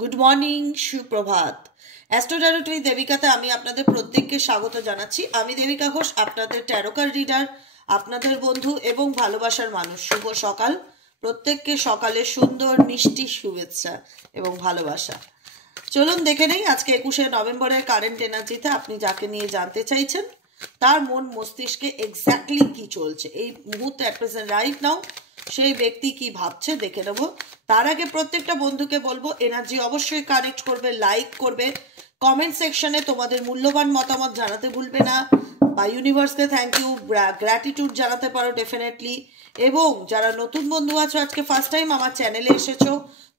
Good morning, সুপ্রভাত। Astro tarot with দেবিকাতে আমি আপনাদের প্রত্যেককে স্বাগত জানাচ্ছি। আমি দেবিকা ঘোষ, আপনাদের ট্যারোকার রিডার, আপনাদের বন্ধু এবং ভালোবাসার মানুষ। শুভ সকাল। প্রত্যেককে সকালে সুন্দর মিষ্টি শুভেচ্ছা এবং ভালোবাসা। চলুন দেখে নেই আজকে 21শে নভেম্বরের কারেন্ট এনার্জিতে আপনি যাকে নিয়ে জানতে চাইছেন তার মন মস্তিষ্কে এক্স্যাক্টলি কি চলছে এই মুহূর্তে, অ্যাট প্রেজেন্ট রাইট নাও। সেই ব্যক্তি কি ভাবছে দেখে নেব। তার আগে প্রত্যেকটা বন্ধুকে বলবো এনার্জি অবশ্যই কানেক্ট করবে, লাইক করবে, কমেন্ট সেকশনে তোমাদের মূল্যবান মতামত জানাতে ভুলবে না। বা ইউনিভার্সকে থ্যাংক ইউ, গ্র্যাটিটিউড জানাতে পারো ডেফিনেটলি। এবং যারা নতুন বন্ধু আছো, আজকে ফার্স্ট টাইম আমার চ্যানেলে এসেছো,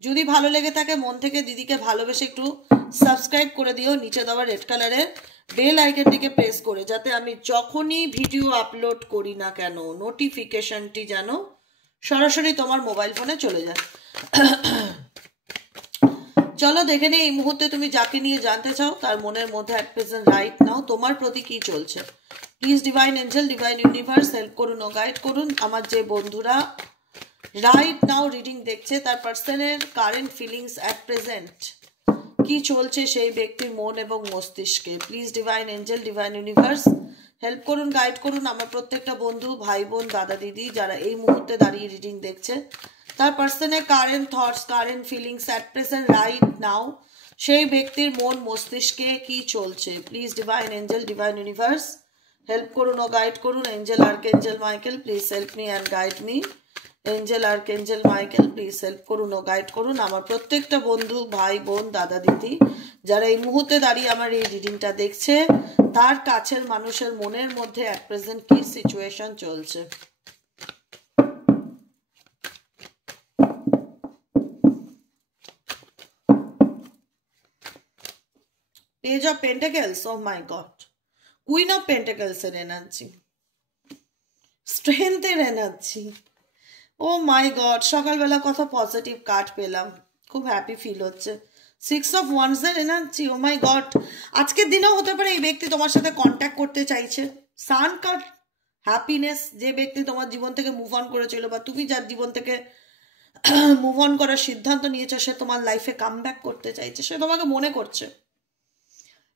যদি ভালো লেগে থাকে মন থেকে দিদিকে ভালোবেসে একটু সাবস্ক্রাইব করে দিও নিচে দেওয়া রেড কালারের বেল আইকনটিকে প্রেস করে, যাতে আমি যখনই ভিডিও আপলোড করি না কেন নোটিফিকেশনটি যেন সরাসরি তোমার মোবাইল ফোনে চলে যায়। চলো দেখে নেই এই মুহূর্তে তুমি যাকে নিয়ে জানতে চাও তার মনের মধ্যে অ্যাট প্রেজেন্ট রাইট নাও তোমার প্রতি কি চলছে। Please divine angel, divine universe help করুন ও গাইড করুন আমার যে বন্ধুরা রাইট নাও রিডিং দেখছে তার পার্সনের কারেন্ট ফিলিংস অ্যাট প্রেজেন্ট কি চলছে সেই ব্যক্তির মন এবং মস্তিষ্কে। Please divine angel, divine universe help করুন, গাইড করুন আমার প্রত্যেকটা বন্ধু, ভাই বোন, দাদা দিদি যারা এই মুহূর্তে দাঁড়িয়ে রিডিং দেখছে তার পার্সনের current thoughts, current feelings at present right now সেই ব্যক্তির মন মস্তিষ্কে কি চলছে। Please divine angel, divine universe help করুন ও গাইড করুন। Angel archangel Michael please help me and guide me. Angel archangel Michael please help করুন ও গাইড করুন আমার প্রত্যেকটা বন্ধু, ভাই বোন, দাদা দিদি যারা এই মুহূর্তে দাঁড়িয়ে আমার এই রিডিংটা দেখছে তার কাছের মানুষের মনের মধ্যে অ্যাট প্রেজেন্ট কি সিচুয়েশন চলছে। Page of pentacles, oh my god, queen of pentacles এর এনার্জি, স্ট্রেংথের এনার্জি, ও মাই গড, সকালবেলা কত পজিটিভ কার্ড পেলাম, খুব হ্যাপি ফিল হচ্ছে। 6 অফ ওয়ান্স এর এনার্জি, ও মাই গড। আজকের দিনেও হতে পারে এই ব্যক্তি তোমার সাথে কন্ট্যাক্ট করতে চাইছে। সান কার্ড, হ্যাপিনেস, যে ব্যক্তি তোমার জীবন থেকে মুভ অন করেছিল বা তুমি যার জীবন থেকে মুভ অন করার সিদ্ধান্ত নিয়েছো সে তোমার লাইফে কাম ব্যাক করতে চাইছে। সে তোমাকে মনে করছে,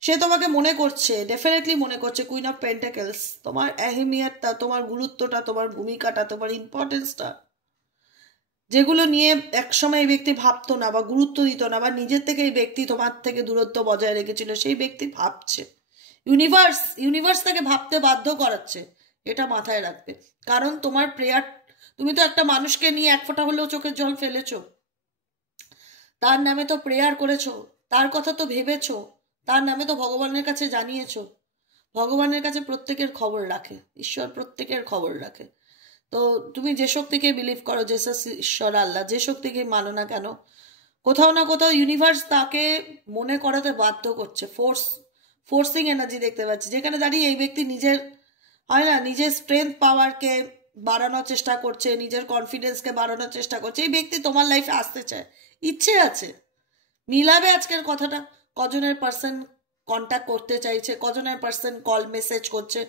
সে তোমাকে মনে করছে, ডেফিনেটলি মনে করছে। কুইন অফ পেন্টাকেলস, তোমার আহমিয়তটা, তোমার গুরুত্বটা, তোমার ভূমিকাটা, তোমার ইম্পর্টেন্সটা, যেগুলো নিয়ে একসময় এই ব্যক্তি ভাবতো না বা গুরুত্ব দিত না বা নিজের থেকে এই ব্যক্তি তোমার থেকে দূরত্ব বজায় রেখেছিল, সেই ব্যক্তি ভাবছে। ইউনিভার্স তাকে ভাবতে বাধ্য করাচ্ছে, এটা মাথায় রাখবে। কারণ তোমার প্রেয়ার, তুমি তো একটা মানুষকে নিয়ে এক ফোঁটা হলেও চোখের জল ফেলেছো, তার নামে তো প্রেয়ার করেছো, তার কথা তো ভেবেছো, তার নামে তো ভগবানের কাছে জানিয়েছো। ভগবানের কাছে প্রত্যেকের খবর রাখে, ঈশ্বর প্রত্যেকের খবর রাখে। তো তুমি যে শক্তিকে বিলিভ করো, যে ঈশ্বর আল্লাহ, যে শক্তিকে মানো না কেন, কোথাও না কোথাও ইউনিভার্স তাকে মনে করাতে বাধ্য করছে। ফোর্সিং এনার্জি দেখতে পাচ্ছি, যেখানে দাঁড়িয়ে এই ব্যক্তি নিজের, হয় না, নিজের স্ট্রেংথ পাওয়ারকে বাড়ানোর চেষ্টা করছে, নিজের কনফিডেন্সকে বাড়ানোর চেষ্টা করছে। এই ব্যক্তি তোমার লাইফে আসতে চায়, ইচ্ছে আছে। মিলাবে আজকের কথাটা, কজনের পার্সন কন্ট্যাক্ট করতে চাইছে, কজনের পার্সন কল মেসেজ করছে।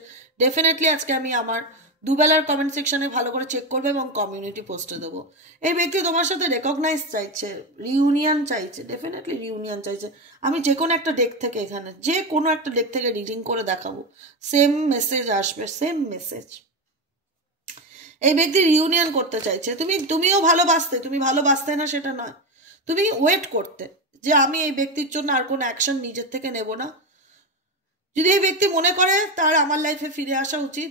ডেফিনেটলি আজকে আমি আমার দুবেলার কমেন্ট সেকশনে ভালো করে চেক করবো এবং কমিউনিটি পোস্টে দেবো। এই ব্যক্তি তোমার সাথে রেকগনাইজ চাইছে, রিউনিয়ন চাইছে, ডেফিনেটলি রিউনিয়ন চাইছে। আমি যে কোনো একটা ডেক থেকে, এখানে যে কোনো একটা ডেক থেকে রিডিং করে দেখাবো, সেম মেসেজ আসবে, সেম মেসেজ। এই ব্যক্তি রিউনিয়ন করতে চাইছে। তুমিও ভালোবাসতে, তুমি ভালোবাসতে না সেটা নয়, তুমি ওয়েট করতে যে আমি এই ব্যক্তির জন্য আর কোনো অ্যাকশন নিজের থেকে নেব না। যদি এই ব্যক্তি মনে করে তার আমার লাইফে ফিরে আসা উচিত,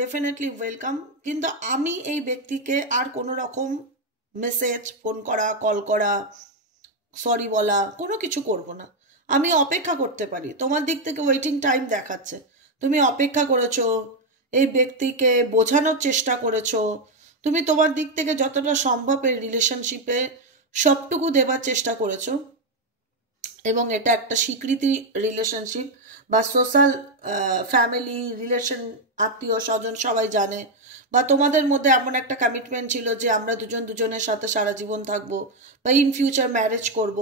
ডেফিনেটলি ওয়েলকাম। কিন্তু আমি এই ব্যক্তিকে আর কোনো রকম মেসেজ, ফোন করা, কল করা, সরি বলা, কোনো কিছু করব না। আমি অপেক্ষা করতে পারি। তোমার দিক থেকে ওয়েটিং টাইম দেখাচ্ছে, তুমি অপেক্ষা করেছো, এই ব্যক্তিকে বোঝানোর চেষ্টা করেছো, তুমি তোমার দিক থেকে যতটা সম্ভব এই রিলেশনশিপে সবটুকু দেবার চেষ্টা করেছো। এবং এটা একটা স্বীকৃতি রিলেশনশিপ বা সোশ্যাল ফ্যামিলি রিলেশন, আত্মীয় স্বজন সবাই জানে, বা তোমাদের মধ্যে এমন একটা কমিটমেন্ট ছিল যে আমরা দুজন দুজনের সাথে সারা জীবন থাকবো বা ইন ফিউচার ম্যারেজ করব।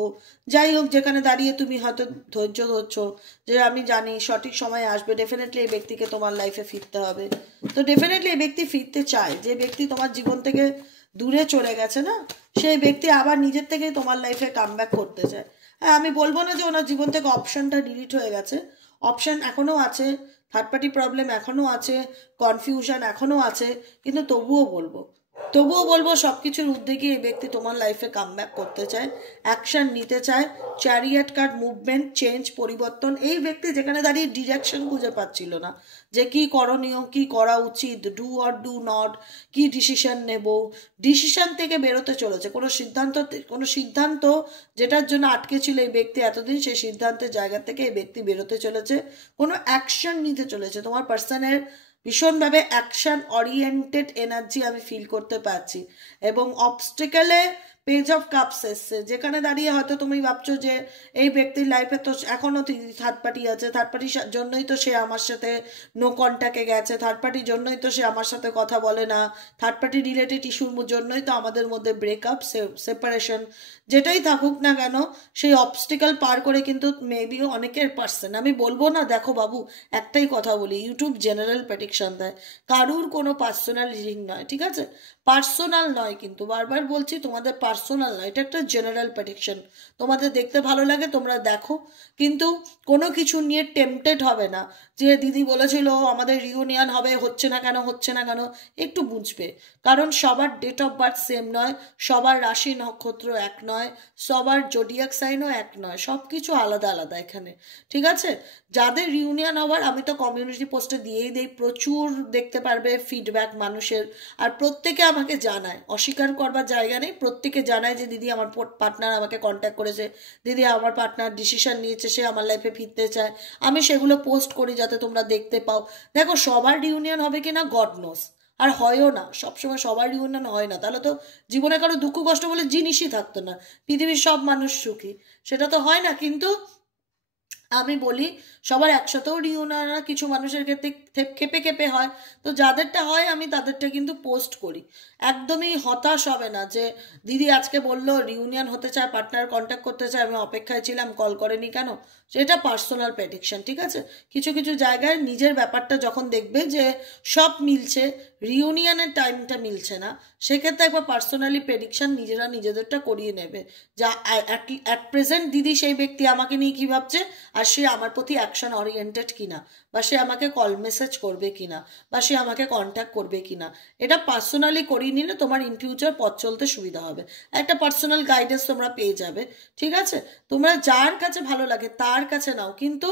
যাই হোক, যেখানে দাঁড়িয়ে তুমি হয়তো ধৈর্য ধরছো যে আমি জানি সঠিক সময় আসবে, ডেফিনেটলি এই ব্যক্তিকে তোমার লাইফে ফিরতে হবে। তো ডেফিনেটলি এই ব্যক্তি ফিরতে চায়, যে ব্যক্তি তোমার জীবন থেকে দূরে চলে গেছে না, সেই ব্যক্তি আবার নিজের থেকেই তোমার লাইফে কামব্যাক করতে চায়। হ্যাঁ, আমি বলবো না যে ওনার জীবন থেকে অপশনটা ডিলিট হয়ে গেছে, অপশন এখনও আছে, থার্ড পার্টি প্রবলেম এখনও আছে, কনফিউশন এখনও আছে, কিন্তু তবুও বলবো সব কিছুর উদ্যোগে এই ব্যক্তি তোমার লাইফে কামব্যাক করতে চায়, অ্যাকশন নিতে চায়। চ্যারিয়েট কার্ড, মুভমেন্ট, চেঞ্জ, পরিবর্তন। এই ব্যক্তি যেখানে দাঁড়িয়ে ডিরেকশন খুঁজে পাচ্ছিল না যে কি করণীয়, কি করা উচিত, ডু অর ডু নট, কি ডিসিশন নেব, ডিসিশন থেকে বেরোতে চলেছে। কোনো সিদ্ধান্ত যেটার জন্য আটকে ছিল এই ব্যক্তি এতদিন, সেই সিদ্ধান্তের জায়গা থেকে এই ব্যক্তি বেরোতে চলেছে, কোনো অ্যাকশন নিতে চলেছে। তোমার পার্সনের ভীষণভাবে অ্যাকশন ওরিয়েন্টেড এনার্জি আমি ফিল করতে পারছি। এবং অবস্টেকেলে পেজ অফ কাপস এসছে, যেখানে দাঁড়িয়ে হয়তো তুমি ভাবছো যে এই ব্যক্তির লাইফে তো এখনও থার্ড পার্টি আছে, থার্ড পার্টির জন্যই তো সে আমার সাথে নো কন্ট্যাক্টে গেছে, থার্ড পার্টির জন্যই তো সে আমার সাথে কথা বলে না, থার্ড পার্টি রিলেটেড ইস্যুর জন্যই তো আমাদের মধ্যে ব্রেকআপ, সেপারেশন, যেটাই থাকুক না কেন, সেই অবস্টিকেল পার করে কিন্তু মেবি অনেকের পার্সন, আমি বলবো না, দেখো বাবু একটাই কথা বলি, ইউটিউব জেনারেল প্রেডিকশন দেয়, কারুর কোনো পার্সোনাল রিডিং নয়, ঠিক আছে? পার্সোনাল নয়, কিন্তু বারবার বলছি তোমাদের পার্সোনাল নয়, এটা একটা জেনারেল প্রেডিকশন। তোমাদের দেখতে ভালো লাগে তোমরা দেখো, কিন্তু কোনো কিছু নিয়ে টেম্পটেড হবে না যে দিদি বলেছিল আমাদের রিউনিয়ন হবে, হচ্ছে না কেন, একটু বুঝবে। কারণ সবার ডেট অফ বার্থ সেম নয়, সবার রাশি নক্ষত্র এক নয়, সবার জোডিয়াক সাইনও এক নয়, সব কিছু আলাদা আলাদা এখানে, ঠিক আছে? যাদের রিউনিয়ন হওয়ার, আমি তো কমিউনিটি পোস্টে দিয়েই দেই, প্রচুর দেখতে পারবে ফিডব্যাক মানুষের, আর প্রত্যেকে আমাকে জানায়, অস্বীকার করবার জায়গা নেই, প্রত্যেকে জানায় যে দিদি আমার পার্টনার আমাকে কন্ট্যাক্ট করেছে, দিদি আমার পার্টনার ডিসিশন নিয়েছে, সে আমার লাইফে ফিরতে চায়, আমি সেগুলো পোস্ট করি যাতে তোমরা দেখতে পাও। দেখো সবার রিউনিয়ন হবে কিনা গড নোস, আর হয়ও না, সবসময় সবার রিউনিয়ন হয় না, তাহলে তো জীবনে কারো দুঃখ কষ্ট বলে জিনিসই থাকতো না, পৃথিবীর সব মানুষ সুখী, সেটা তো হয় না। কিন্তু আমি বলি সবার একসাথেও রিউনিয়ন, কিছু মানুষের ক্ষেত্রে খেপে খেপে হয়, তো যাদেরটা হয় আমি তাদেরটা কিন্তু পোস্ট করি। একদমই হতাশ হবে না যে দিদি আজকে বললো রিউনিয়ন হতে চায়, পার্টনার কন্ট্যাক্ট করতে চায়, আমি অপেক্ষায় ছিলাম, কল করেনি কেন, সেটা পার্সোনাল প্রেডিকশন, ঠিক আছে? কিছু কিছু জায়গায় নিজের ব্যাপারটা যখন দেখবে যে সব মিলছে, রিউনিয়নের টাইমটা মিলছে না, সেক্ষেত্রে একবার পার্সোনালি প্রেডিকশন নিজেরা নিজেদেরটা করিয়ে নেবে, যা অ্যাট প্রেজেন্ট দিদি সেই ব্যক্তি আমাকে নিয়ে কী ভাবছে, আর সে আমার প্রতি অ্যাকশন ওরিয়েন্টেড কিনা, বা সে আমাকে কল মেসেজ করবে কিনা, বা সে আমাকে কন্ট্যাক্ট করবে কিনা, এটা পার্সোনালি করিয়ে নিলে তোমার ইন ফিউচার পথ চলতে সুবিধা হবে, একটা পার্সোনাল গাইডেন্স তোমরা পেয়ে যাবে, ঠিক আছে? তোমরা যার কাছে ভালো লাগে তার কাছে নাও, কিন্তু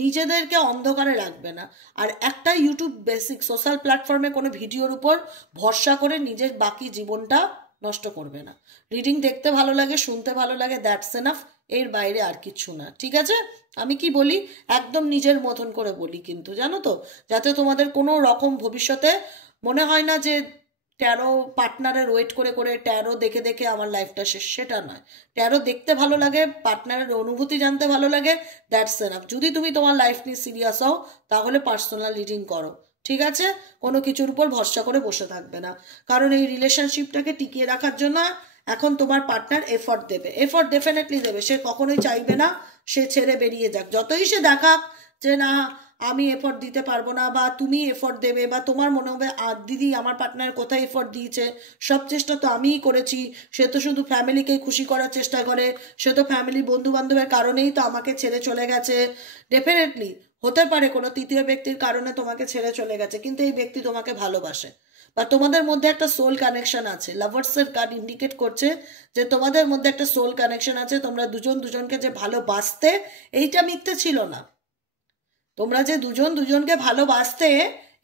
নিজেদেরকে অন্ধকারে রাখবে না। আর একটা ইউটিউব বেসিক সোশ্যাল প্ল্যাটফর্মে কোনো ভিডিওর উপর ভরসা করে নিজের বাকি জীবনটা নষ্ট করবে না। রিডিং দেখতে ভালো লাগে, শুনতে ভালো লাগে, দ্যাটস এনাফ, এর বাইরে আর কিছু না, ঠিক আছে? আমি কি বলি একদম নিজের মতন করে বলি, কিন্তু জানো তো, যাতে তোমাদের কোনো রকম ভবিষ্যতে মনে হয় না যে ট্যারো পার্টনারের ওয়েট করে করে ট্যারো দেখে দেখে আমার লাইফটা শেষ, সেটা নয়। ট্যারো দেখতে ভালো লাগে, পার্টনারের অনুভূতি জানতে ভালো লাগে, দ্যাটস এনাফ। যদি তুমি তোমার লাইফ নিয়ে সিরিয়াস হও তাহলে পার্সোনাল রিডিং করো, ঠিক আছে? কোনো কিছুর উপর ভরসা করে বসে থাকবে না, কারণ এই রিলেশনশিপটাকে টিকিয়ে রাখার জন্য এখন তোমার পার্টনার এফর্ট দেবে, এফর্ট ডেফিনেটলি দেবে, সে কখনোই চাইবে না সে ছেড়ে বেরিয়ে যাক, যতই সে দেখাক যে না আমি এফর্ট দিতে পারবো না, বা তুমি এফর্ট দেবে, বা তোমার মনে হবে দিদি আমার পার্টনার কোথায় এফর্ট দিয়েছে, সব চেষ্টা তো আমিই করেছি, সে তো শুধু ফ্যামিলিকেই খুশি করার চেষ্টা করে, সে তো ফ্যামিলি বন্ধু বান্ধবের কারণেই তো আমাকে ছেড়ে চলে গেছে। ডেফিনেটলি হতে পারে কোনো তৃতীয় ব্যক্তির কারণে তোমাকে ছেড়ে চলে গেছে, কিন্তু এই ব্যক্তি তোমাকে ভালোবাসে, বা তোমাদের মধ্যে একটা সোল কানেকশন আছে। লাভার্সের কার্ড ইন্ডিকেট করছে যে তোমাদের মধ্যে একটা সোল কানেকশন আছে, তোমরা দুজন দুজনকে যে ভালোবাসতে, এইটা মিথ্যে ছিল না, তোমরা যে দুজন দুজনকে ভালোবাসতে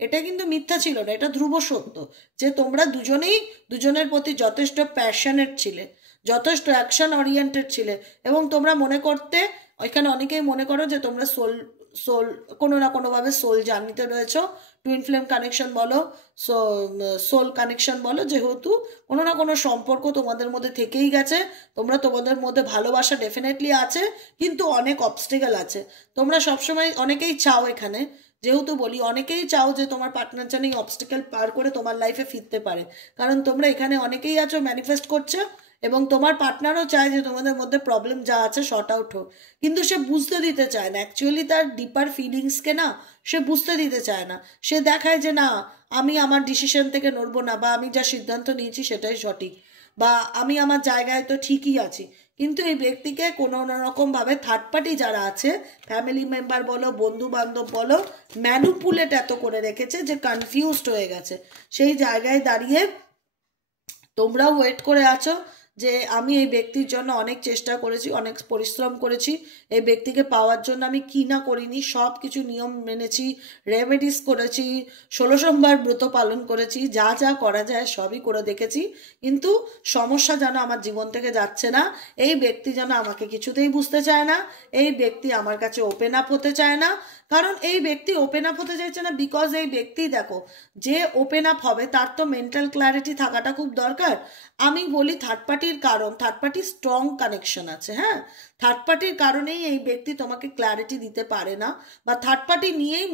এটা কিন্তু মিথ্যা ছিল না, এটা ধ্রুব সত্য, যে তোমরা দুজনেই দুজনের প্রতি যথেষ্ট প্যাশনেট ছিলে, যথেষ্ট অ্যাকশন ওরিয়েন্টেড ছিলে, এবং তোমরা মনে করতে, ওইখানে অনেকেই মনে করো যে তোমরা সোল সোল কোনো না কোনোভাবে সোল জার্নিতে রয়েছো, টুইন ফ্লেম কানেকশন বলো, সোল কানেকশন বলো, যেহেতু কোনো না কোনো সম্পর্ক তোমাদের মধ্যে থেকেই গেছে, তোমরা তোমাদের মধ্যে ভালোবাসা ডেফিনেটলি আছে, কিন্তু অনেক অবস্টেকেল আছে। তোমরা সবসময় অনেকেই চাও, এখানে যেহেতু বলি অনেকেই চাও যে তোমার পার্টনার যেন এই অবস্টেকেল পার করে তোমার লাইফে ফিরতে পারে, কারণ তোমরা এখানে অনেকেই আছো ম্যানিফেস্ট করছো এবং তোমার পার্টনারও চায় যে তোমাদের মধ্যে প্রবলেম যা আছে শর্ট আউট হোক, কিন্তু সে বুঝতে দিতে চায় না। অ্যাকচুয়ালি তার ডিপার ফিলিংসকে না সে বুঝতে দিতে চায় না। সে দেখায় যে না, আমি আমার ডিসিশন থেকে নড়বো না, বা আমি যা সিদ্ধান্ত নিয়েছি সেটাই সঠিক, বা আমি আমার জায়গায় তো ঠিকই আছি। কিন্তু এই ব্যক্তিকে কোনো না রকমভাবে থার্ড পার্টি যারা আছে, ফ্যামিলি মেম্বার বলো, বন্ধু বান্ধব বলো, ম্যানুপুলেট এত করে রেখেছে যে কনফিউজড হয়ে গেছে। সেই জায়গায় দাঁড়িয়ে তোমরাও ওয়েট করে আছো যে আমি এই ব্যক্তির জন্য অনেক চেষ্টা করেছি, অনেক পরিশ্রম করেছি, এই ব্যক্তিকে পাওয়ার জন্য আমি কি না করিনি, সব কিছু নিয়ম মেনেছি, রেমেডিস করেছি, 16 সোমবার ব্রত পালন করেছি, যা যা করা যায় সবই করে দেখেছি, কিন্তু সমস্যা যেন আমার জীবন থেকে যাচ্ছে না। এই ব্যক্তি যেন আমাকে কিছুতেই বুঝতে চায় না, এই ব্যক্তি আমার কাছে ওপেন আপ হতে চায় না। কারণ এই ব্যক্তি ওপেন আপ হতে চাইছে না বিকজ এই ব্যক্তি, দেখো, যে ওপেন আপ হবে তার তো মেন্টাল ক্ল্যারিটি থাকাটা খুব দরকার। আমি বলি থার্ড পার্টির কারণ, থার্ড পার্টির স্ট্রং কানেকশন আছে। হ্যাঁ, থার্ড পার্টির কারণেই এই ব্যক্তি তোমাকে ক্ল্যারিটি দিতে পারে না, বা থার্ড পার্টি নিয়েই,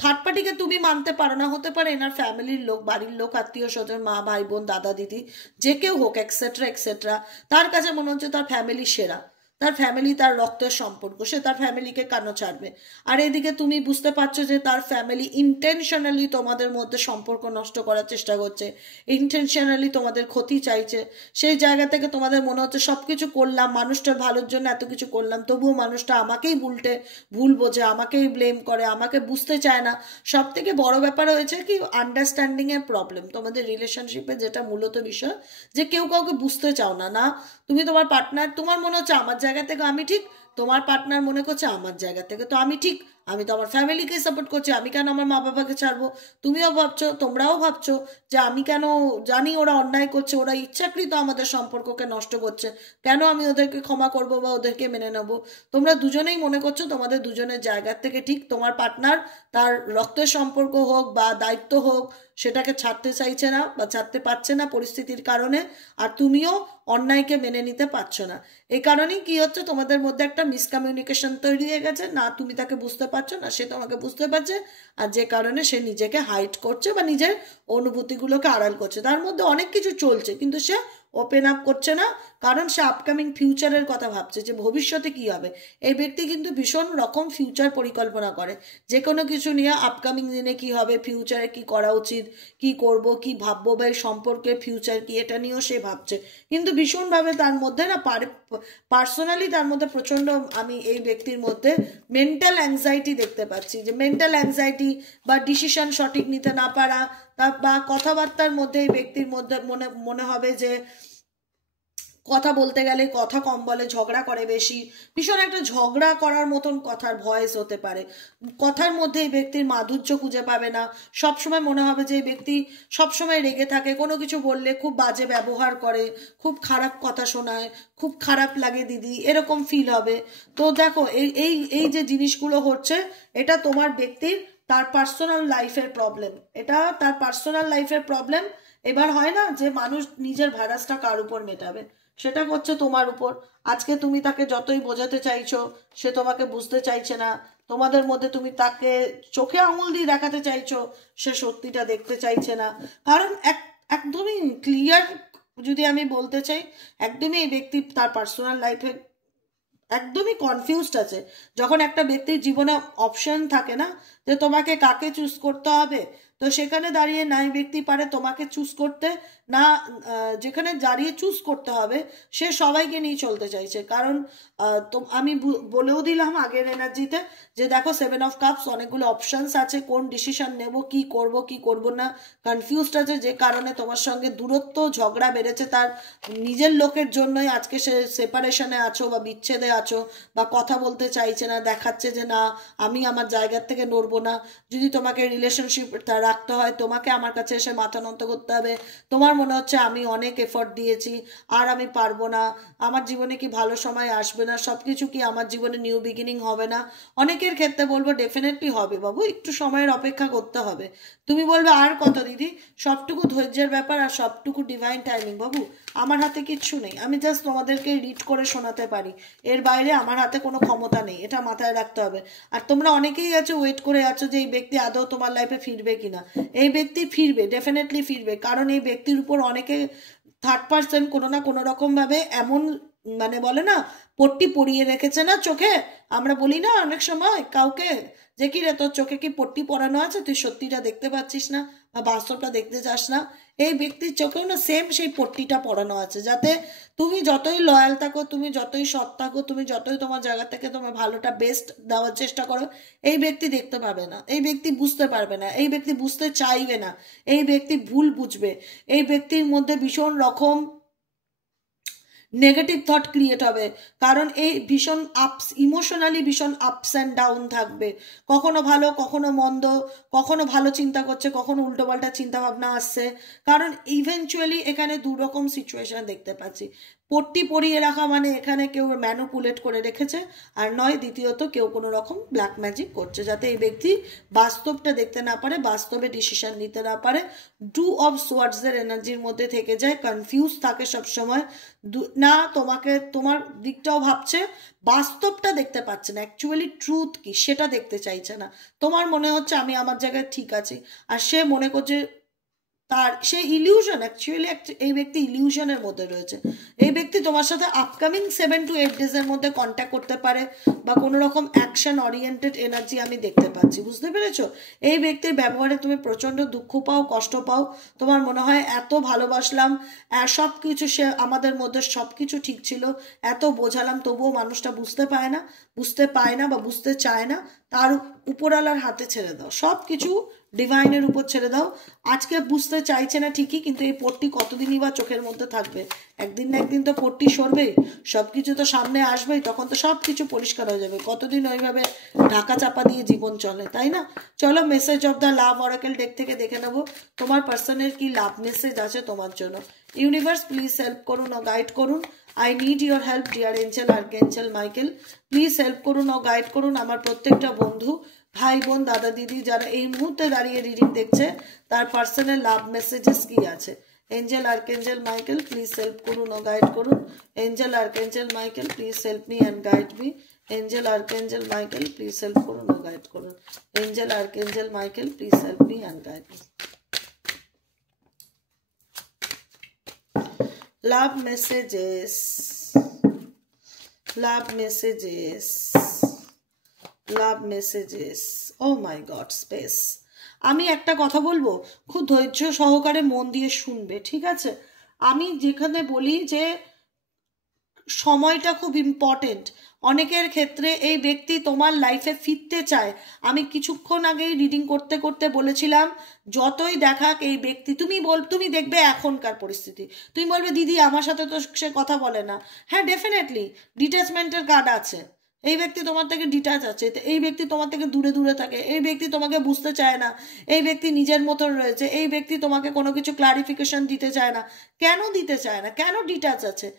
থার্ড পার্টিকে তুমি মানতে পারো না, হতে পারে এনার ফ্যামিলির লোক, বাড়ির লোক, আত্মীয় স্বজন, মা ভাই বোন, দাদা দিদি, যে কেউ হোক, এক্সেট্রা এক্সেট্রা, তার কাছে মনে হচ্ছে তার ফ্যামিলি সেরা, তার ফ্যামিলি তার রক্তের সম্পর্ক, সে তার ফ্যামিলিকে কেন ছাড়বে। আর এদিকে তুমি বুঝতে পারছো যে তার ফ্যামিলি ইন্টেনশনালি তোমাদের মধ্যে সম্পর্ক নষ্ট করার চেষ্টা করছে, ইন্টেনশনালি তোমাদের ক্ষতি চাইছে। সেই জায়গা থেকে তোমাদের মনে হচ্ছে সব কিছু করলাম মানুষটার ভালোর জন্য, এত কিছু করলাম, তবুও মানুষটা আমাকেই ভুল বোঝে, আমাকেই ব্লেম করে, আমাকে বুঝতে চায় না। সব থেকে বড় ব্যাপার হয়েছে কি, আন্ডারস্ট্যান্ডিং এর প্রবলেম তোমাদের রিলেশনশিপে, যেটা মূলত বিষয়, যে কেউ কাউকে বুঝতে চাও না। না, তুমি তোমার পার্টনার, তোমার মনে হচ্ছে আমার জায়গা থেকে আমি ঠিক, তোমার পার্টনার মনে করছে আমার জায়গা থেকে তো আমি ঠিক, আমি তো আমার ফ্যামিলিকে সাপোর্ট করছি, আমি কেন আমার মা বাবাকে ছাড়বো। তুমিও ভাবছো, তোমরাও ভাবছো যে আমি কেন, জানি ওরা অন্যায় করছে, ওরা ইচ্ছাকৃত আমাদের সম্পর্ককে নষ্ট করছে, কেন আমি ওদেরকে ক্ষমা করব বা ওদেরকে মেনে নেব। তোমরা দুজনেই মনে করছো তোমাদের দুজনের জায়গার থেকে ঠিক, তোমার পার্টনার তার রক্তের সম্পর্ক হোক বা দায়িত্ব হোক সেটাকে ছাড়তে চাইছে না বা ছাড়তে পারছে না পরিস্থিতির কারণে, আর তুমিও অন্যায়কে মেনে নিতে পারছো না। এই কারণেই কি হচ্ছে, তোমাদের মধ্যে একটা মিসকমিউনিকেশন তৈরি হয়ে গেছে, না তুমি তাকে বুঝতে পারছো না সে তোমাকে বুঝতে পারছে, আর যে কারণে সে নিজেকে হাইড করছে বা নিজের অনুভূতিগুলোকে আড়াল করছে। তার মধ্যে অনেক কিছু চলছে কিন্তু সে ওপেন আপ করছে না, কারণ সে আপকামিং ফিউচারের কথা ভাবছে যে ভবিষ্যতে কি হবে। এই ব্যক্তি কিন্তু ভীষণ রকম ফিউচার পরিকল্পনা করে, যে কোনো কিছু নিয়ে আপকামিং দিনে কি হবে, ফিউচারে কি করা উচিত, কি করব, কি ভাববো, বা এই সম্পর্কে ফিউচার কি, এটা নিয়েও সে ভাবছে। কিন্তু ভীষণভাবে তার মধ্যে না, পার্সোনালি তার মধ্যে প্রচণ্ড, আমি এই ব্যক্তির মধ্যে মেন্টাল অ্যাংজাইটি দেখতে পাচ্ছি, যে মেন্টাল অ্যাংজাইটি বা ডিসিশন সঠিক নিতে না পারা, বা কথাবার্তার মধ্যে এই ব্যক্তির মধ্যে মনে মনে হবে যে কথা বলতে গেলে কথা কম বলে, ঝগড়া করে বেশি, ভীষণ একটা ঝগড়া করার মতন কথার ভয়েস হতে পারে। কথার মধ্যে এই ব্যক্তির মাধুর্য খুঁজে পাবে না, সবসময় মনে হবে যে এই ব্যক্তি সবসময় রেগে থাকে, কোনো কিছু বললে খুব বাজে ব্যবহার করে, খুব খারাপ কথা শোনায়, খুব খারাপ লাগে দিদি, এরকম ফিল হবে। তো দেখো, এই এই এই যে জিনিসগুলো হচ্ছে, এটা তোমার ব্যক্তির তার পার্সোনাল লাইফের প্রবলেম, এটা তার পার্সোনাল লাইফের প্রবলেম। এবার হয় না যে মানুষ নিজের ভাড়াসটা কার উপর মেটাবে, সেটা করছে তোমার উপর। আজকে তুমি তাকে যতই বোঝাতে চাইছো সে তোমাকে বুঝতে চাইছে না, তোমাদের মধ্যে তুমি তাকে চোখে আঙুল দিয়ে দেখাতে চাইছো, সে সত্যিটা দেখতে চাইছে না। কারণ একদমই ক্লিয়ার যদি আমি বলতে চাই, একদমই এই ব্যক্তি তার পার্সোনাল লাইফে একদমই কনফিউজড আছে। যখন একটা ব্যক্তির জীবনে অপশন থাকে না যে তোমাকে কাকে চুজ করতে হবে, তো সেখানে দাঁড়িয়ে না এই ব্যক্তি পারে তোমাকে চুজ করতে, না যেখানে দাঁড়িয়ে চুজ করতে হবে সে সবাইকে নিয়ে চলতে চাইছে। কারণ তো আমি বলেও দিলাম আগের এনার্জিতে যে দেখো, 7 of Cups অনেকগুলো অপশনস আছে, কোন ডিসিশন নেব, কি করব কি করব না, কনফিউজড আছে, যে কারণে তোমার সঙ্গে দূরত্ব ঝগড়া বেড়েছে তার নিজের লোকের জন্যই আজকে সে সেপারেশনে আছো বা বিচ্ছেদে আছো, বা কথা বলতে চাইছে না, দেখাচ্ছে যে না আমি আমার জায়গার থেকে নড়বো না। যদি তোমাকে রিলেশনশিপ রাখতে হয় তোমাকে আমার কাছে এসে মাথা নত করতে হবে, তোমার মনে হচ্ছে আমি অনেক এফর্ট দিয়েছি আর আমি পারবো না, আমার জীবনে কি ভালো সময় আসবে না, সব কিছু কি আমার জীবনে নিউ বিগিনিং হবে না। অনেকের ক্ষেত্রে বলবো ডেফিনেটলি হবে বাবু, একটু সময়ের অপেক্ষা করতে হবে। তুমি বলবে আর কত দিদি, সবটুকু ধৈর্যের ব্যাপার আর সবটুকু ডিভাইন টাইমিং। বাবু আমার হাতে কিচ্ছু নেই, আমি জাস্ট তোমাদেরকে রিড করে শোনাতে পারি, এর বাইরে আমার হাতে কোনো ক্ষমতা নেই, এটা মাথায় রাখতে হবে। আর তোমরা অনেকেই আছো ওয়েট করে আছো যে এই ব্যক্তি আদৌ তোমার লাইফে ফিরবে কিনা। এই ব্যক্তি ফিরবে, ডেফিনেটলি ফিরবে, কারণ এই ব্যক্তির উপর অনেকে থার্ড পার্সন কোনো না কোনো রকমভাবে এমন মানে বলে না পট্টি পরিয়ে রেখেছে না চোখে। আমরা বলি না অনেক সময় কাউকে যে কি রে তোর চোখে কি পট্টি পরানো আছে, তুই সত্যিটা দেখতে পাচ্ছিস না বা বাস্তবটা দেখতে যাস না। এই ব্যক্তির চোখেও না সেম সেই পট্টিটা পরানো আছে, যাতে তুমি যতই লয়াল থাকো, তুমি যতই সৎ থাকো, তুমি যতই তোমার জায়গা থেকে তোমার ভালোটা বেস্ট দেওয়ার চেষ্টা করো, এই ব্যক্তি দেখতে পাবে না, এই ব্যক্তি বুঝতে পারবে না, এই ব্যক্তি বুঝতে চাইবে না, এই ব্যক্তি ভুল বুঝবে, এই ব্যক্তির মধ্যে ভীষণ রকম নেগেটিভ থট ক্রিয়েট হবে। কারণ এই ভীষণ আপস, ইমোশনালি ভীষণ আপস অ্যান্ড ডাউন থাকবে, কখনো ভালো কখনো মন্দ, কখনো ভালো চিন্তা করছে কখনো উল্টোপাল্টা চিন্তা ভাবনা আসছে। কারণ ইভেনচুয়ালি এখানে দু রকম সিচুয়েশন দেখতে পাচ্ছি। পট্টি পরিয়ে রাখা মানে এখানে কেউ ম্যানুপুলেট করে রেখেছে, আর নয় দ্বিতীয়ত কেউ কোনো রকম ব্ল্যাক ম্যাজিক করছে, যাতে এই ব্যক্তি বাস্তবটা দেখতে না পারে, বাস্তবে ডিসিশন নিতে না পারে, টু অফ সোয়ার্ডসের এনার্জির মধ্যে থেকে যায়, কনফিউজ থাকে সবসময়, না তোমাকে তোমার দিকটাও ভাবছে, বাস্তবটা দেখতে পাচ্ছে না, অ্যাকচুয়ালি ট্রুথ কি সেটা দেখতে চাইছে না। তোমার মনে হচ্ছে আমি আমার জায়গায় ঠিক আছি, আর সে মনে করছে তার সে ইলিউশন, অ্যাকচুয়ালি এই ব্যক্তি ইলিউশনের মধ্যে রয়েছে। এই ব্যক্তি তোমার সাথে আপকামিং 7 to 8 ডেজের মধ্যে কন্ট্যাক্ট করতে পারে, বা কোনো রকম অ্যাকশন ওরিয়েন্টেড এনার্জি আমি দেখতে পাচ্ছি, বুঝতে পেরেছো? এই ব্যক্তির ব্যবহারে তুমি প্রচণ্ড দুঃখ পাও, কষ্ট পাও, তোমার মনে হয় এত ভালোবাসলাম, সব কিছু সে আমাদের মধ্যে সব কিছু ঠিক ছিল, এত বোঝালাম তবুও মানুষটা বুঝতে পায় না বা বুঝতে চায় না। তার উপরওয়ালার হাতে ছেড়ে দাও, সব কিছু ডিভাইনের উপর ছেড়ে দাও। আজকে বুঝতে চাইছে না ঠিকই, কিন্তু এই পট্টি কতদিনই বা চোখের মধ্যে থাকবে? একদিন না একদিন তো পট্টি সরবেই, সবকিছু তো সামনে আসবেই, তখন তো সব কিছু পরিষ্কার হয়ে যাবে। কতদিন ওইভাবে ঢাকা চাপা দিয়ে জীবন চলে, তাই না? চলো message of the love oracle deck থেকে দেখে নেবো তোমার পার্সনের কি লাভ মেসেজ আছে তোমার জন্য। ইউনিভার্স প্লিজ হেল্প করুন ও গাইড করুন। I need your help dear angel archangel Michael, please help করুন ও গাইড করুন আমার প্রত্যেকটা বন্ধু, ভাই বোন, দাদা দিদি যারা এই মুহূর্তে দাঁড়িয়ে রিডিং দেখছে, তার পার্সোনাল লাভ মেসেজেস কি আছে। Angel archangel Michael please help করুন ও গাইড করুন। Angel archangel Michael please help me and guide me. Angel archangel Michael please help করুন ও গাইড করুন। Angel archangel Michael please help me and guide me. Love messages, love messages, love messages. Oh my God, space. আমি একটা কথা বলবো, খুব ধৈর্য সহকারে মন দিয়ে শুনবে, ঠিক আছে? আমি যেখানে বলি যে সময়টা খুব ইম্পর্টেন্ট, অনেকের ক্ষেত্রে এই ব্যক্তি তোমার লাইফে ফিরতে চায়। আমি কিছুক্ষণ আগেই রিডিং করতে করতে বলেছিলাম, যতই দেখাক এই ব্যক্তি, তুমি দেখবে এখনকার পরিস্থিতি, তুমি বলবে দিদি আমার সাথে তো সে কথা বলে না। হ্যাঁ, ডেফিনেটলি ডিট্যাচমেন্টের কার্ড আছে, এই ব্যক্তি তোমার থেকে ডিটাচ আছে, এই ব্যক্তি তোমার থেকে দূরে দূরে থাকে, এই ব্যক্তি তোমাকে বুঝতে চায় না, এই ব্যক্তি নিজের মতন রয়েছে, এই ব্যক্তি তোমাকে কোনো কিছু ক্লারিফিকেশন দিতে চায় না। কেন দিতে চায় না? কেন ডিটাচ আছে?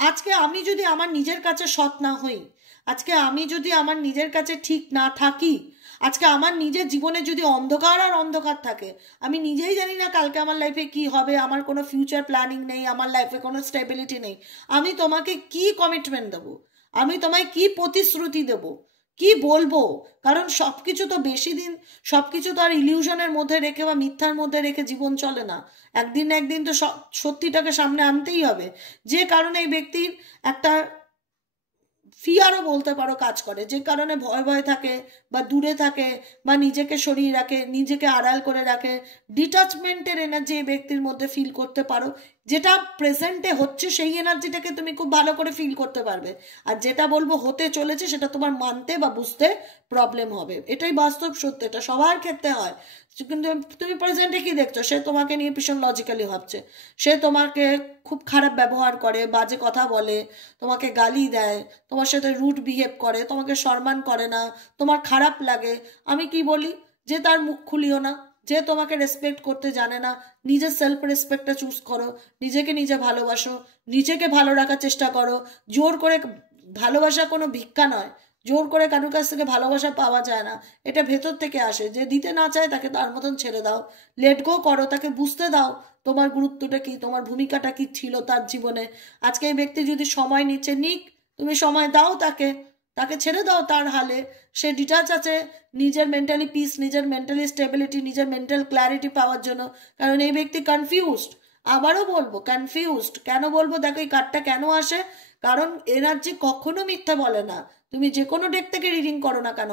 আজকে আমি যদি আমার নিজের কাছে সৎ না হই, আজকে আমি যদি আমার নিজের কাছে ঠিক না থাকি, আজকে আমার নিজের জীবনে যদি অন্ধকার আর অন্ধকার থাকে, আমি নিজেই জানি না কালকে আমার লাইফে কি হবে, আমার কোনো ফিউচার প্ল্যানিং নেই, আমার লাইফে কোনো স্টেবিলিটি নেই, আমি তোমাকে কি কমিটমেন্ট দেবো? আমি তোমায় কি প্রতিশ্রুতি দেবো? কি বলবো? কারণ সবকিছু তো বেশি দিন, সবকিছু তো আর ইলিউশনের মধ্যে রেখে বা মিথ্যার মধ্যে রেখে জীবন চলে না। একদিন না একদিন তো সত্যিটাকে সামনে আনতেই হবে। যে কারণে এই ব্যক্তির একটা ফিয়ারও বলতে পারো কাজ করে, যে কারণে ভয় ভয় থাকে বা দূরে থাকে বা নিজেকে সরিয়ে রাখে, নিজেকে আড়াল করে রাখে। ডিটাচমেন্টের এনার্জি এই ব্যক্তির মধ্যে ফিল করতে পারো, যেটা প্রেজেন্টে হচ্ছে সেই এনার্জিটাকে তুমি খুব ভালো করে ফিল করতে পারবে, আর যেটা বলবো হতে চলেছে সেটা তোমার মানতে বা বুঝতে প্রবলেম হবে। এটাই বাস্তব সত্য, এটা সবার ক্ষেত্রে হয়। কিন্তু তুমি প্রেজেন্টে কি দেখছো? সে তোমাকে নিয়ে ভীষণ লজিক্যালি ভাবছে, সে তোমাকে খুব খারাপ ব্যবহার করে, বাজে কথা বলে, তোমাকে গালি দেয়, তোমার সাথে রুড বিহেভ করে, তোমাকে সম্মান করে না, তোমার খারাপ লাগে। আমি কি বলি, যে তার মুখ খুলিও না, যে তোমাকে রেসপেক্ট করতে জানে না। নিজের সেলফ রেসপেক্টটা চুজ করো, নিজেকে নিজে ভালোবাসো, নিজেকে ভালো রাখার চেষ্টা করো। জোর করে ভালোবাসা কোনো ভিক্ষা নয়, জোর করে কারোর কাছ থেকে ভালোবাসা পাওয়া যায় না, এটা ভেতর থেকে আসে। যে দিতে না চায় তাকে তার মতন ছেড়ে দাও, লেট গো করো, তাকে বুঝতে দাও তোমার গুরুত্বটা কি, তোমার ভূমিকাটা কি ছিল তার জীবনে। আজকে এই ব্যক্তি যদি সময় নিচ্ছে নিক, তুমি সময় দাও তাকে, তাকে ছেড়ে দাও তার হালে। সে ডিটাচ আছে নিজের মেন্টালি পিস, নিজের মেন্টালি স্টেবিলিটি, নিজের মেন্টাল ক্ল্যারিটি পাওয়ার জন্য। কারণ এই ব্যক্তি কনফিউজড, আবারও বলবো কনফিউজড। কেন বলবো? দেখো এই কার্ডটা কেন আসে, কারণ এনার্জি কখনো মিথ্যা বলে না। তুমি যে কোনো ডেক থেকে রিডিং করো না কেন,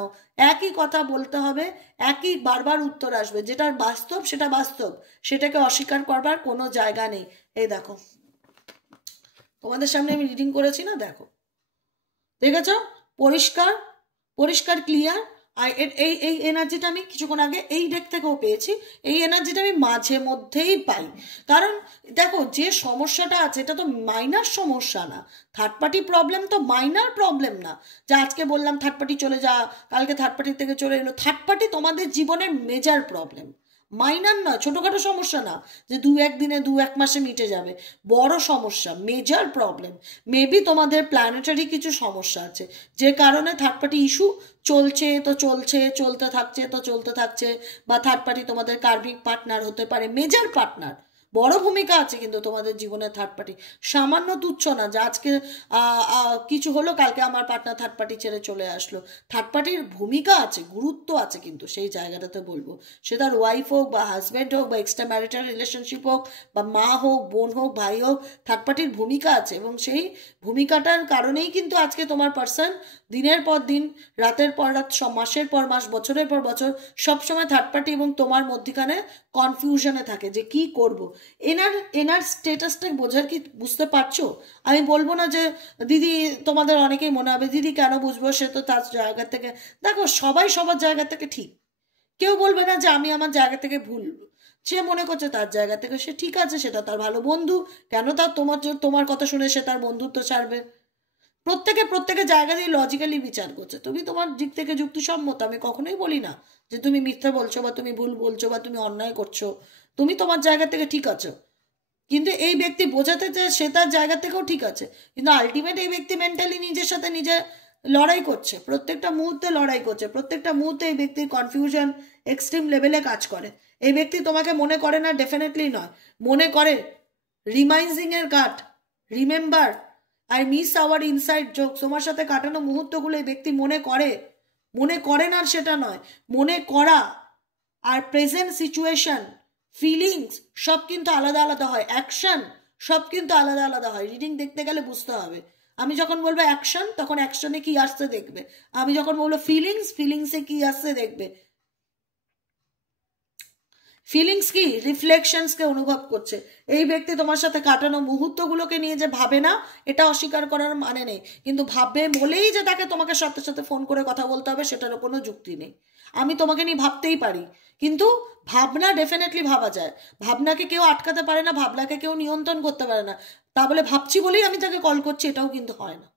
একই কথা বলতে হবে, একই বারবার উত্তর আসবে। যেটা বাস্তব সেটা বাস্তব, সেটাকে অস্বীকার করবার কোনো জায়গা নেই। এই দেখো তোমাদের সামনে আমি রিডিং করেছি না, দেখো, দেখেছ? পরিষ্কার পরিষ্কার ক্লিয়ার। আর এই এই এনার্জিটা আমি কিছুক্ষণ আগে এই ডেক থেকেও পেয়েছি। এই এনার্জিটা আমি মাঝে মধ্যেই পাই, কারণ দেখো যে সমস্যাটা আছে এটা তো মাইনার সমস্যা না। থার্ড পার্টি প্রবলেম তো মাইনার প্রবলেম না, যে আজকে বললাম থার্ড পার্টি চলে যা, কালকে থার্ড পার্টি থেকে চলে এলো। থার্ড পার্টি তোমাদের জীবনের মেজর প্রবলেম, মাইনার নয়, ছোটোখাটো সমস্যা না যে 2-1 দিনে 2-1 মাসে মিটে যাবে। বড় সমস্যা, মেজর প্রবলেম। মেবি তোমাদের প্ল্যানেটারি কিছু সমস্যা আছে, যে কারণে থার্ড পার্টি ইস্যু চলছে তো চলছে, চলতে থাকছে তো চলতে থাকছে। বা থার্ড পার্টি তোমাদের কার্মিক পার্টনার হতে পারে, মেজর পার্টনার, বড় ভূমিকা আছে কিন্তু তোমাদের জীবনে থার্ড পার্টি। সামান্য তুচ্ছ না যে আজকে কিছু হলো, কালকে আমার পার্টনার থার্ড পার্টি ছেড়ে চলে আসলো। থার্ড পার্টির ভূমিকা আছে, গুরুত্ব আছে, কিন্তু সেই জায়গাটাতে বলবো সে তার ওয়াইফ হোক বা হাজব্যান্ড হোক বা এক্সট্রা ম্যারিটাল রিলেশনশিপ হোক বা মা হোক, বোন হোক, ভাই হোক, থার্ড পার্টির ভূমিকা আছে। এবং সেই ভূমিকাটার কারণেই কিন্তু আজকে তোমার পার্সন দিনের পর দিন, রাতের পর রাত, মাসের পর মাস, বছরের পর বছর সবসময় থার্ড পার্টি এবং তোমার মধ্যখানে কনফিউশনে থাকে যে কি করব। এনার স্টেটাসটা বোঝার কি, বুঝতে পারছো? আমি বলবো না যে দিদি, তোমাদের অনেকেই মনে হবে দিদি কেন বুঝবো, সে তো তার জায়গা থেকে। দেখো সবাই সবার জায়গা থেকে ঠিক, কেউ বলবে না যে আমি আমার জায়গা থেকে ভুল। সে মনে করছে তার জায়গা থেকে সে ঠিক আছে, সেটা তার ভালো বন্ধু, কেন তার তোমার কথা শুনে সে তার বন্ধুত্ব ছাড়বে? প্রত্যেকের জায়গা দিয়ে লজিক্যালি বিচার করছে। তুমি তোমার দিক থেকে যুক্তিসম্মত, আমি কখনোই বলি না যে তুমি মিথ্যা বলছো বা তুমি ভুল বলছো বা তুমি অন্যায় করছো। তুমি তোমার জায়গা থেকে ঠিক আছো, কিন্তু এই ব্যক্তি বোঝাতে চায় সে তার জায়গা থেকেও ঠিক আছে, কিন্তু আলটিমেট এই ব্যক্তি মেন্টালি নিজের সাথে নিজে লড়াই করছে, প্রত্যেকটা মুহূর্তে লড়াই করছে। প্রত্যেকটা মুহূর্তে এই ব্যক্তির কনফিউশন এক্সট্রিম লেভেলে কাজ করে। এই ব্যক্তি তোমাকে মনে করে না, ডেফিনেটলি নয়, মনে করে। রিমাইজিং এর card, remember I miss hour inside joke, তোমার সাথে কাটানো মুহূর্তগুলো এই ব্যক্তি মনে করে না সেটা নয়, মনে করা আর প্রেজেন্ট সিচুয়েশন, ফিলিংস সব কিন্তু আলাদা আলাদা হয়, অ্যাকশন সব কিন্তু আলাদা আলাদা হয়। রিডিং দেখতে গেলে বুঝতে হবে। আমি যখন বলবো অ্যাকশন, তখন অ্যাকশনে কি আসছে দেখবে। আমি যখন বলবো ফিলিংসে কি আসছে দেখবে। ফিলিংস কি, রিফ্লেকশনসকে অনুভব করছে। এই ব্যক্তি তোমার সাথে কাটানো মুহূর্তগুলোকে নিয়ে যে ভাবে না, এটা অস্বীকার করার মানে নেই, কিন্তু ভাববে বলেই যে তাকে তোমাকে সাথে সাথে ফোন করে কথা বলতে হবে সেটারও কোনো যুক্তি নেই। আমি তোমাকে নিয়ে ভাবতেই পারি, কিন্তু ভাবনা ডেফিনেটলি ভাবা যায়। ভাবনাকে কেউ আটকাতে পারে না, ভাবনাকে কেউ নিয়ন্ত্রণ করতে পারে না। তা বলে ভাবছি বলেই আমি তাকে কল করছি, এটাও কিন্তু হয় না।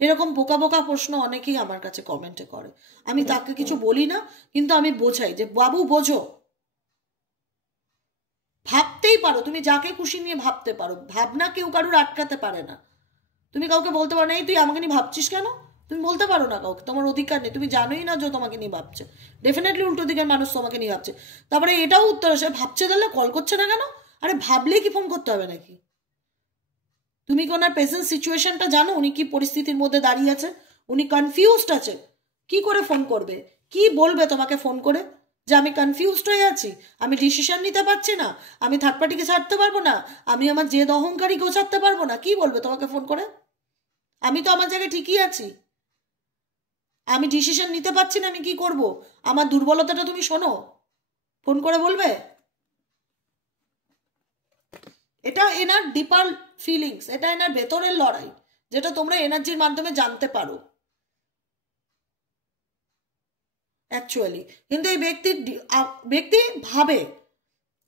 এরকম বোকা বোকা প্রশ্ন অনেকেই আমার কাছে কমেন্টে করে, আমি তাকে কিছু বলি না, কিন্তু আমি বোঝাই যে বাবু বোঝো, ভাবতেই পারো, তুমি যাকে খুশি নিয়ে ভাবতে পারো, ভাবনা কেউ কারুর আটকাতে পারে না। তুমি কাউকে বলতে পারো না এই তুই আমাকে নিয়ে ভাবছিস কেন, তুমি বলতে পারো না কাউকে, তোমার অধিকার নেই, তুমি জানোই না যে তোমাকে নিয়ে ভাবছে। ডেফিনেটলি উল্টো দিকের মানুষ তোমাকে নিয়ে ভাবছে। তারপরে এটাও উত্তর আসে, ভাবছে তাহলে কল করছে না কেন? আরে ভাবলেই কি ফোন করতে হবে নাকি? তুমি কি ওনার প্রেজেন্ট সিচুয়েশনটা জানো? উনি কি পরিস্থিতির মধ্যে দাঁড়িয়ে আছে? উনি কনফিউজড আছে, কি করে ফোন করবে, কি বলবে তোমাকে ফোন করে? যে আমি কনফিউজড হয়ে আছি, আমি ডিসিশন নিতে পারছি না, আমি থার্ড পার্টিকে ছাড়তে পারবো না, আমি আমার জেদ অহংকারীকেও ছাড়তে পারবো না, কি বলবে তোমাকে ফোন করে? আমি তো আমার জায়গায় ঠিকই আছি, আমি ডিসিশন নিতে পারছি না, আমি কি করব? আমার দুর্বলতাটা তুমি শোনো, ফোন করে বলবে? এটা এনার ডিপার ফিলিংস, এটা এনার ভেতরের লড়াই, যেটা তোমরা এনার্জির মাধ্যমে জানতে পারো অ্যাকচুয়ালি। কিন্তু এই ব্যক্তি ভাবে,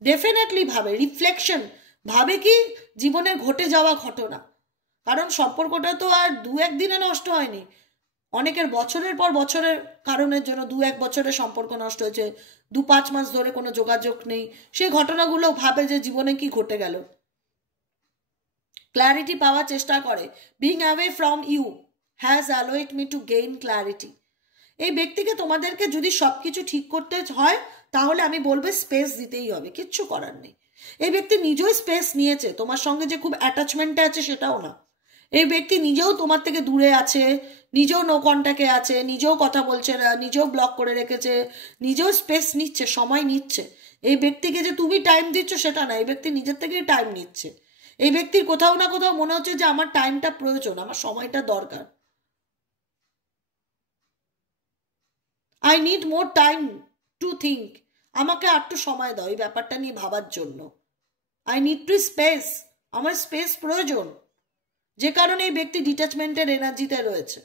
ডেফিনেটলি ভাবে, রিফ্লেকশন ভাবে কি জীবনে ঘটে যাওয়া ঘটনা। কারণ সম্পর্কটা তো আর 2-1 দিনে নষ্ট হয়নি, অনেকের বছরের পর বছরের কারণের জন্য 2-1 বছরের সম্পর্ক নষ্ট হয়েছে, 2-5 মাস ধরে কোনো যোগাযোগ নেই, সেই ঘটনাগুলো ভাবে যে জীবনে কি ঘটে গেল। ক্ল্যারিটি পাওয়ার চেষ্টা করে। Being away from you has allowed me to gain clarity. এই ব্যক্তিকে তোমাদেরকে যদি সব কিছু ঠিক করতে হয়, তাহলে আমি বলবো স্পেস দিতেই হবে, কিচ্ছু করার নেই। এই ব্যক্তি নিজেই স্পেস নিয়েছে, তোমার সঙ্গে যে খুব অ্যাটাচমেন্টে আছে সেটাও না। এই ব্যক্তি নিজেও তোমার থেকে দূরে আছে, নিজেও নো কন্ট্যাক্টে আছে, নিজেও কথা বলছে না, নিজেও ব্লক করে রেখেছে, নিজেও স্পেস নিচ্ছে, সময় নিচ্ছে। এই ব্যক্তিকে যে তুমি টাইম দিচ্ছ সেটা না, এই ব্যক্তি নিজের থেকেই টাইম নিচ্ছে। এই ব্যক্তির কোথাও না কোথাও মনে হচ্ছে যে আমার টাইমটা প্রয়োজন, আমার সময়টা দরকার, I need more time to think. আমাকে একটু সময় দাও এই ব্যাপারটা নিয়ে ভাবার জন্য। আই নিড টু স্পেস, আমার স্পেস প্রয়োজন, যে কারণে এই ব্যক্তি ডিট্যাচমেন্টের এনার্জিতে রয়েছে।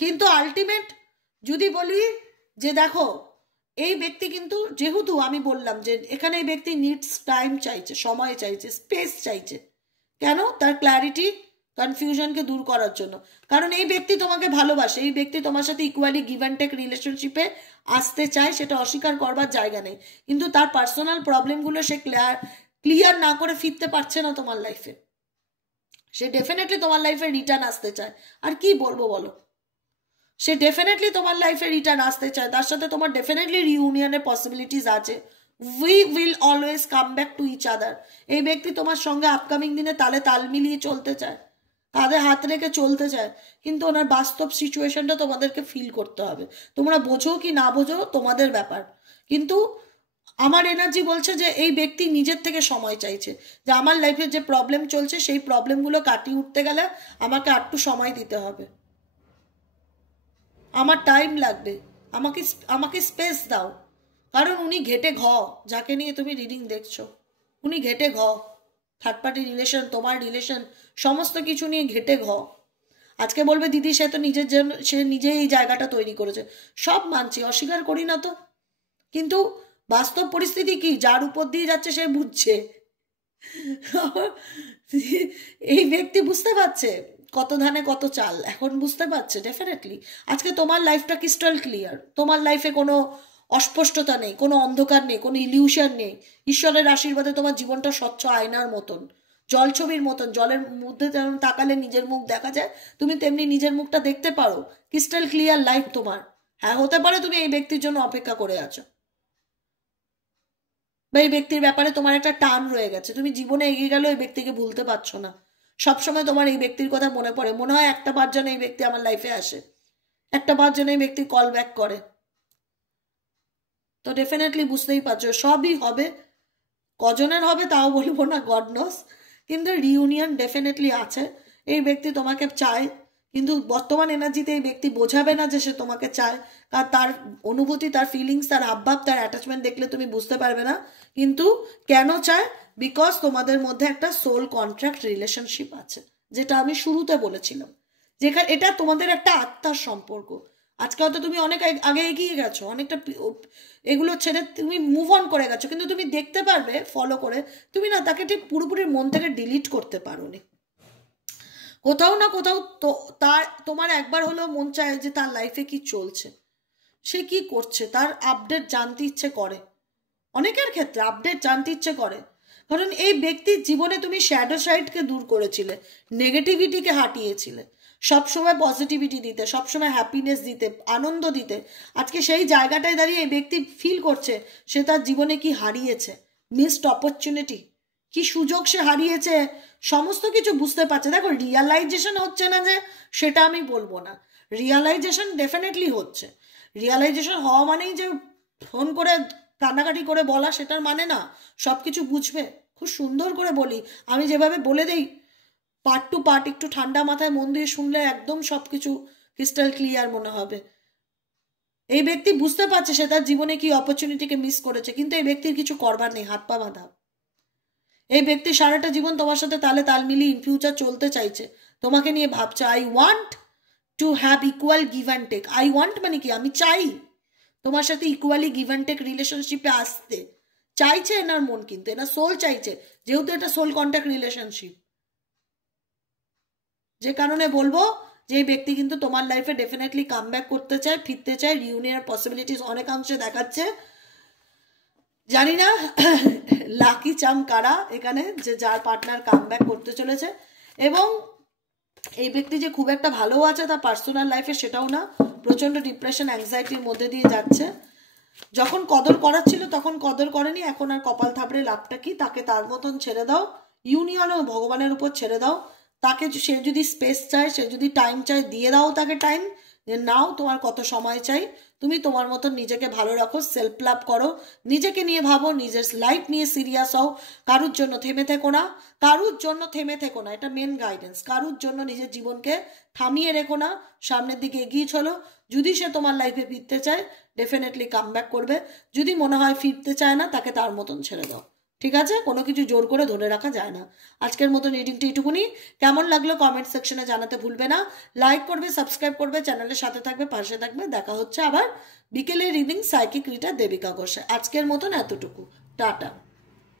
কিন্তু আলটিমেট যদি বলি যে দেখো, এই ব্যক্তি কিন্তু যেহেতু আমি বললাম যে এখানে এই ব্যক্তি নিডস টাইম চাইছে, সময় চাইছে, স্পেস চাইছে। কেন? তার ক্ল্যারিটি, কনফিউশনকে দূর করার জন্য। কারণ এই ব্যক্তি তোমাকে ভালোবাসে, এই ব্যক্তি তোমার সাথে ইকুয়ালি গিভ অ্যান্ড টেক রিলেশনশিপে আসতে চায়, সেটা অস্বীকার করবার জায়গা নেই। কিন্তু তার পার্সোনাল প্রবলেমগুলো সে ক্লিয়ার না করে ফিরতে পারছে না তোমার লাইফে। সে ডেফিনেটলি তোমার লাইফে রিটার্ন আসতে চায়। আর কি বলবো বলো, সে ডেফিনেটলি তোমার লাইফে রিটার্ন আসতে চায়, তার সাথে তোমার ডেফিনেটলি রিউনিয়নের পসিবিলিটিস আছে। We will always come back to each other. এই ব্যক্তি তোমার সঙ্গে আপকামিং দিনে তালে তাল মিলিয়ে চলতে চায়, কাঁধে হাত রেখে চলতে চায়। কিন্তু ওনার বাস্তব সিচুয়েশনটা তোমাদেরকে ফিল করতে হবে। তোমরা বোঝো কি না বোঝো তোমাদের ব্যাপার, কিন্তু আমার এনার্জি বলছে যে এই ব্যক্তি নিজের থেকে সময় চাইছে, যে আমার লাইফে যে প্রবলেম চলছে সেই প্রবলেমগুলো কাটিয়ে উঠতে গেলে আমাকে একটু সময় দিতে হবে, আমার টাইম লাগবে, আমাকে আমাকে স্পেস দাও। কারণ উনি ঘেটে ঘ, যাকে নিয়ে তুমি রিডিং দেখছো, উনি ঘেটে ঘ। থার্ড পার্টি রিলেশন, তোমার রিলেশন, সমস্ত কিছু নিয়ে ঘেটে ঘ। আজকে বলবে দিদি সে তো নিজের জন্য, সে নিজেই এই জায়গাটা তৈরি করেছে। সব মানছি, অস্বীকার করি না তো, কিন্তু বাস্তব পরিস্থিতি কি, যার উপর দিয়ে যাচ্ছে সে বুঝছে। এই ব্যক্তি বুঝতে পারছে কত ধানে কত চাল, এখন বুঝতে পারছে ডেফিনেটলি। আজকে তোমার লাইফটা ক্রিস্টাল ক্লিয়ার, তোমার লাইফে কোনো অস্পষ্টতা নেই, কোনো অন্ধকার নেই, কোনো ইলিউশন নেই। ঈশ্বরের আশীর্বাদে তোমার জীবনটা স্বচ্ছ আয়নার মতন, জলছবির মতন। জলের মধ্যে যেমন তাকালে নিজের মুখ দেখা যায়, তুমি তেমনি নিজের মুখটা দেখতে পারো। ক্রিস্টাল ক্লিয়ার লাইফ তোমার। হ্যাঁ, হতে পারে তুমি এই ব্যক্তির জন্য অপেক্ষা করে আছো, বা এই ব্যক্তির ব্যাপারে তোমার একটা টান রয়ে গেছে, তুমি জীবনে এগিয়ে গেলেও এই ব্যক্তিকে ভুলতে পারছো না। সবসময় তোমার এই ব্যক্তির কথা মনে পড়ে, মনে হয় একটা বার যেন এই ব্যক্তি আমার লাইফে আসে, একটা বার যেন এই ব্যক্তি কল ব্যাক করে। তো ডেফিনেটলি বুঝতেই পারছো সবই হবে, কজনের হবে তাও বলবো না, গড নোস, কিন্তু রিউনিয়ন ডেফিনেটলি আছে। এই ব্যক্তি তোমাকে চায়, কিন্তু বর্তমান এনার্জিতে এই ব্যক্তি বোঝাবে না যে সে তোমাকে চায়, কারণ তার অনুভূতি, তার ফিলিংস, তার হাবভাব, তার অ্যাটাচমেন্ট দেখলে তুমি বুঝতে পারবে না। কিন্তু কেন চায়? বিকজ তোমাদের মধ্যে একটা সোল কন্ট্রাক্ট রিলেশনশিপ আছে, যেটা আমি শুরুতে বলেছিলাম, যেখানে এটা তোমাদের একটা আত্মার সম্পর্ক। আজকে হয়তো তুমি অনেক আগে এগিয়ে গেছো, অনেকটা এগুলো ছেড়ে তুমি মুভ অন করে গেছো, কিন্তু তুমি দেখতে পারবে ফলো করে, তুমি না তাকে ঠিক পুরোপুরি মন থেকে ডিলিট করতে পারোনি। কোথাও না কোথাও তো তার, তোমার একবার হলেও মন চায় যে তার লাইফে কি চলছে, সে কি করছে, তার আপডেট জানতে ইচ্ছে করে। অনেকের ক্ষেত্রে আপডেট জানতে ইচ্ছে করে, কারণ এই ব্যক্তির জীবনে তুমি শ্যাডো সাইডকে দূর করেছিলে, নেগেটিভিটিকে হাঁটিয়েছিলে, সবসময় পজিটিভিটি দিতে, সবসময় হ্যাপিনেস দিতে, আনন্দ দিতে। আজকে সেই জায়গাটায় দাঁড়িয়ে এই ব্যক্তি ফিল করছে সে তার জীবনে কি হারিয়েছে, মিসড অপরচুনিটি, কি সুযোগ সে হারিয়েছে, সমস্ত কিছু বুঝতে পারছে। দেখো, রিয়ালাইজেশন হচ্ছে না যে, সেটা আমি বলবো না, রিয়ালাইজেশন ডেফিনেটলি হচ্ছে। রিয়ালাইজেশন হওয়া মানেই যে ফোন করে কান্নাকাটি করে বলা, সেটার মানে না সব কিছু বুঝবে। খুব সুন্দর করে বলি, আমি যেভাবে বলে দেই পার্ট টু পার্ট, একটু ঠান্ডা মাথায় মন দিয়ে শুনলে একদম সব কিছু ক্রিস্টাল ক্লিয়ার মনে হবে। এই ব্যক্তি বুঝতে পারছে সে তার জীবনে কি অপরচুনিটিকে মিস করেছে, কিন্তু এই ব্যক্তির কিছু করবার নেই, হাত পা বাঁধা। এই ব্যক্তি সারাটা জীবন তোমার সাথে তালে তাল মিলিয়ে ইন ফিউচার চলতে চাইছে, তোমাকে নিয়ে ভাবছে। I want to have equal give and take. I want মানে কি, আমি চাই তোমার সাথে ইকুয়ালি গিভ অ্যান্ড টেক রিলেশনশিপে আসতে চাইছে এনার মন, কিন্তু এনার সোল চাইছে, যেহেতু এটা সোল কন্ট্যাক্ট রিলেশনশিপ। যে কারণে বলবো যে এই ব্যক্তি কিন্তু তোমার লাইফে ডেফিনেটলি কাম ব্যাক করতে চায়, ফিরতে চায়, রিউনিয়নের পসিবিলিটিস অনেকাংশে দেখাচ্ছে। জানি না লাকি চাম কারা এখানে, যে যার পার্টনার কাম ব্যাক করতে চলেছে। এবং এই ব্যক্তি যে খুব একটা ভালো আছে তার পার্সোনাল লাইফে সেটাও না, প্রচন্ড ডিপ্রেশন, অ্যাংজাইটির মধ্যে দিয়ে যাচ্ছে। যখন কদর করার ছিল তখন কদর করেনি, এখন আর কপাল থাবড়ে লাভটা কি, তাকে তার মতন ছেড়ে দাও। ইউনিয়নও ভগবানের উপর ছেড়ে দাও। তাকে সে যদি স্পেস চায়, সে যদি টাইম চায়, দিয়ে দাও তাকে টাইম, যে নাও তোমার কত সময় চাই, তুমি তোমার মতন নিজেকে ভালো রাখো, সেলফ লাভ করো, নিজেকে নিয়ে ভাবো, নিজের লাইফ নিয়ে সিরিয়াস হও, কারুর জন্য থেমে থেকো না, কারুর জন্য থেমে থেকো না, এটা মেন গাইডেন্স। কারুর জন্য নিজের জীবনকে থামিয়ে রেখো না, সামনের দিকে এগিয়ে চলো। যদি সে তোমার লাইফে ফিরতে চায় ডেফিনেটলি কাম ব্যাক করবে, যদি মনে হয় ফিরতে চায় না তাকে তার মতন ছেড়ে দাও। ঠিক আছে, কোনো কিছু জোর করে ধরে রাখা যায় না। আজকের মতো রিডিংটি এইটুকুনি। কেমন লাগলো কমেন্ট সেকশনে জানাতে ভুলবে না। লাইক করবে, সাবস্ক্রাইব করবে, চ্যানেলের সাথে থাকবে, পাশে থাকবে। দেখা হচ্ছে আবার বিকেলের reading psychic reader Debika Ghosh. আজকের মতন এতটুকু, টাটা।